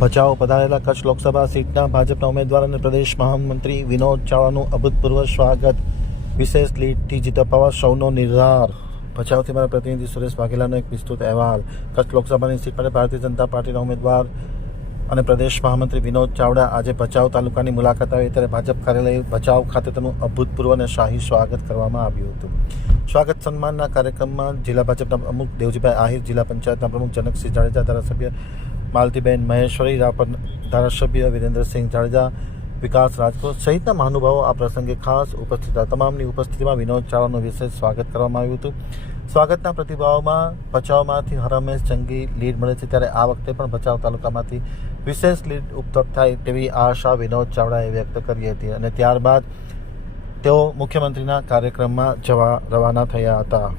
ભચાઉ પધારેલા કચ્છ લોકસભા સીટના ભાજપના ઉમેદવાર અને પ્રદેશ મહામંત્રી વિનોદ ચાવડાનું અભૂતપૂર્વ સ્વાગત. વિશેષ લીડથી જીત અપાવવા સૌનો નિર્ધાર. ભચાઉથી મારા પ્રતિનિધિ સુરેશ વાઘેલાનો એક વિસ્તૃત અહેવાલ. કચ્છ લોકસભાની સીટ માટે ભારતીય જનતા પાર્ટીના ઉમેદવાર અને પ્રદેશ મહામંત્રી વિનોદ ચાવડા આજે ભચાઉ તાલુકાની મુલાકાત આવી ત્યારે ભાજપ કાર્યાલય ભચાઉ ખાતે તેનું અભૂતપૂર્વ અને શાહી સ્વાગત કરવામાં આવ્યું હતું. સ્વાગત સન્માનના કાર્યક્રમમાં જિલ્લા ભાજપના પ્રમુખ દેવજીભાઈ આહિર, જિલ્લા પંચાયતના પ્રમુખ જનકસિંહ જાડેજા, ધારાસભ્ય માલતીબેન મહેશ્વરી ધારાસભ્ય વિરેન્દ્રસિંહ જાડેજા, વિકાસ રાજકોટ સહિતના મહાનુભાવો આ પ્રસંગે ખાસ ઉપસ્થિત હતા તમામની ઉપસ્થિતિમાં વિનોદ ચાવડાનું વિશેષ સ્વાગત કરવામાં આવ્યું હતું. સ્વાગતના પ્રતિભાવમાં ભચાઉમાંથી હરમેશ જંગી લીડ મળે છે ત્યારે આ વખતે પણ ભચાઉ તાલુકામાંથી વિશેષ લીડ ઉપલબ્ધ થાય તેવી આશા વિનોદ ચાવડાએ વ્યક્ત કરી હતી અને ત્યારબાદ તેઓ મુખ્યમંત્રીના કાર્યક્રમમાં જવા રવાના થયા હતા.